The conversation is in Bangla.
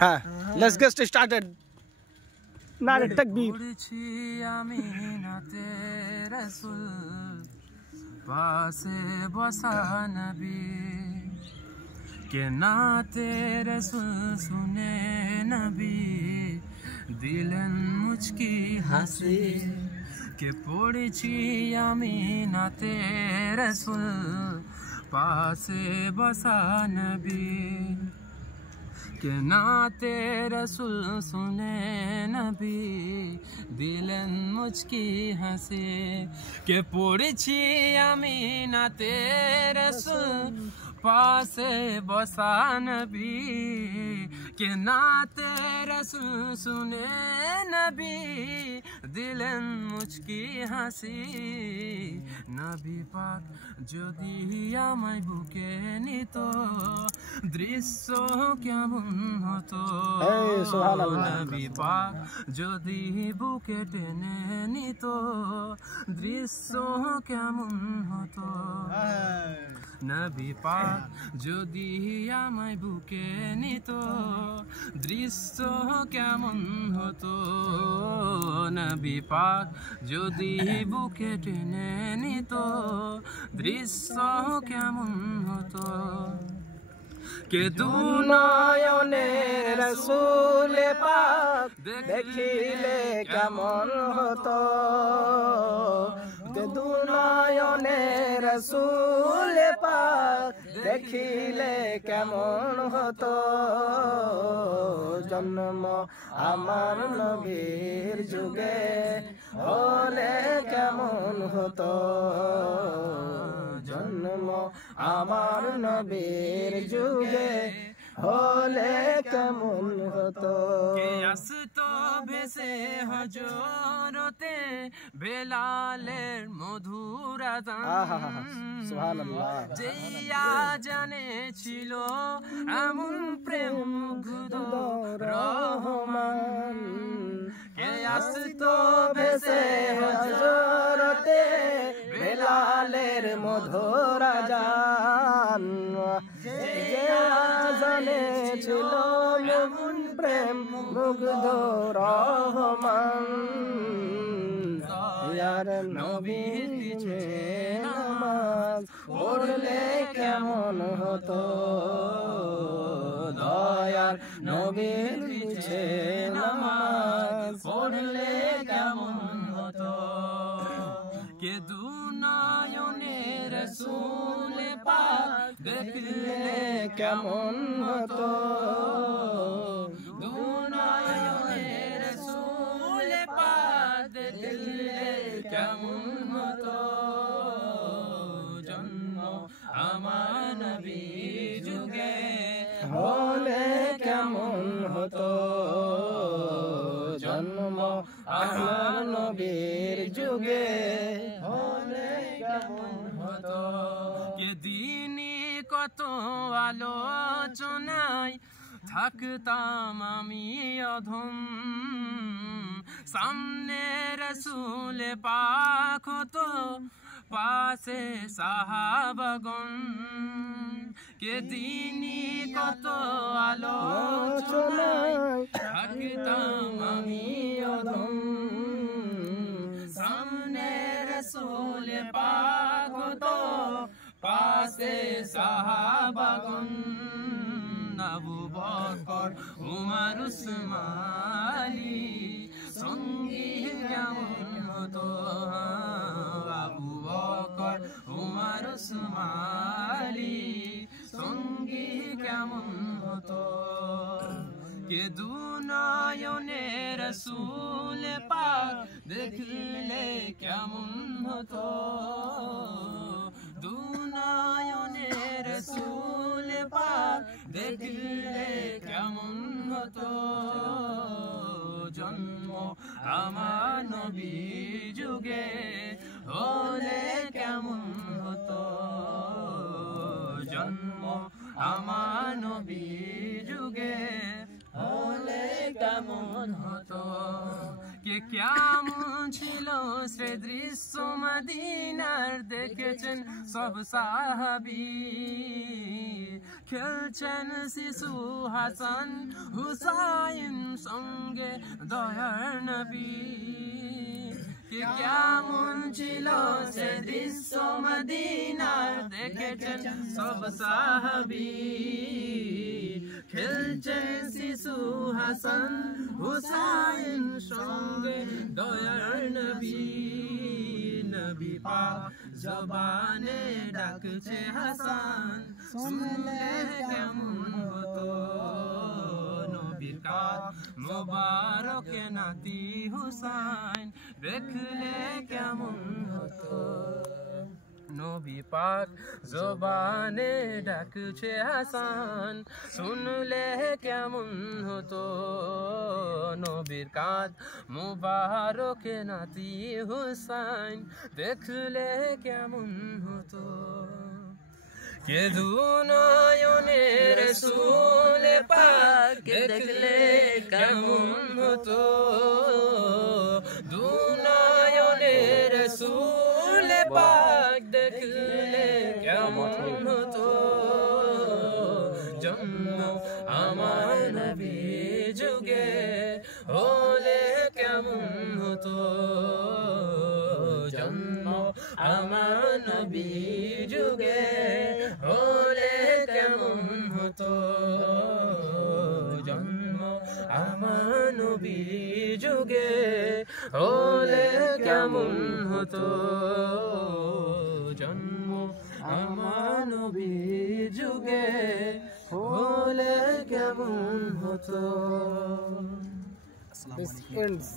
হ্যাঁ লেটস গেট স্টার্টেড নারে তাকবীর পড়ছি আমি নাতে রাসূল পাশে বসা নবী কে নাতে রাসূল শুনে নবী দিলেন মুচকি হাসি কে পড়ছি আমি নাতে রাসূল পাশে বসা নবী के नाते रसूल सुने नबी दिलन मुझकी हंसी के पढ़ছি আমি নাতে रसूल पासे बसा नबी के नाते रसूल सुने नबी दिलन मुझकी हंसी नबी पाक যদি আমায় বুকে নিত দৃশ্য কেমন হতো নবী পাক যদি বুকে টেনে নিত দৃশ্য কেমন হতো নবী পাক যদি আমায় বুকে নিত দৃশ্য কেমন হতো নবী পাক যদি বুকে টেনে নিত দৃশ্য কেমন হতো কে দুনয়নে রাসূল পাক দেখিলে কেমন হতো কে দুনয়নে রাসূল পাক দেখিলে কেমন হতো জন্ম আমার নবীর যুগে হলে কেমন হতো জন্ম আমার নবীর যুগে হলে কেমন হতো কে আসতো ভেসে হজরতে বেলালের মধুর আযান সুবহানাল্লাহ যেইয়া জানে ছিল এমন প্রেম মুগ্ধ রহমান কে আসতো ভেসে হজরতে বেলালের মধুর আযান জানে ছিল এমন প্রেম মুগ্ধ রহমান ইয়ার নবীর পিছে নামাজ পড়লে কেমন হতো দয়ার নবীর পিছে নামাজ পড়লে কেমন হতো কে দুনয়নে রাসূল পাক দেখলে কেমন হতো দুনয়নে রাসূল পাক দেখলে কেমন হতো জন্ম আমার নবী যুগে হলে কেমন হতো জন্ম আমার নবীর যুগে হলে কেমন হতো কে দিনে কত আলোচনায় থাকতাম আমি অধম সামনে রাসূল পাক হতো পাশে সাহাবাগণ কে দিনে কত আলোচনায় থাকতাম আমি অধম সামনে রাসূল পাক হতো পাশে সাহাবাগণ আবু বকর উমর উসমান সঙ্গী কেমন হতো আবু বকর উমর উসমান সঙ্গী কেমন হতো কে দুনয়নে রাসূল পাক দেখলে কেমন হতো দুনয়নে রাসূল পাক দেখলে কেমন হতো জন্ম আমার নবী যুগে হলে কেমন হতো জন্ম আমার নবী যুগে হলে কেমন হতো কে কেমন ছিল সে দৃশ্য মদিনার দেখে দেখেছেন সব সাহাবী খেলছেন শিশু হাসান হুসাইন সঙ্গে দয়ার নবী কি কেমন ছিল সে দৃশ্য মদিনার দেখেছেন সব সাহাবী খেলছেন শিশু হাসান হুসাইন সঙ্গে দয়ার নবী নবী পাক জবানে ডাকছে হাসান শুনলে কেমন হতো নবীর কাঁধ মোবারকে নাতি হুসাইন দেখলে কেমন হতো নবী পাক জবানে ডাকছে হাসান শুনলে কেমন হতো নবীর কাঁধ মুবারকে নাতি হুসাইন দেখলে কেমন হতো কে দুনয়নে রাসূল পাক দেখলে কেমন হতো দুনয়নে রাসূল পাক দেখলে কেমন হতো জন্ম আমার নবী যুগে হলে কেমন হতো জন্ম আমার নবী যুগে হলে কেমন হতো জন্ম আমার নবী যুগে হলে কেমন হতো জন্ম আমার নবী যুগে হলে কেমন হতো। This ends.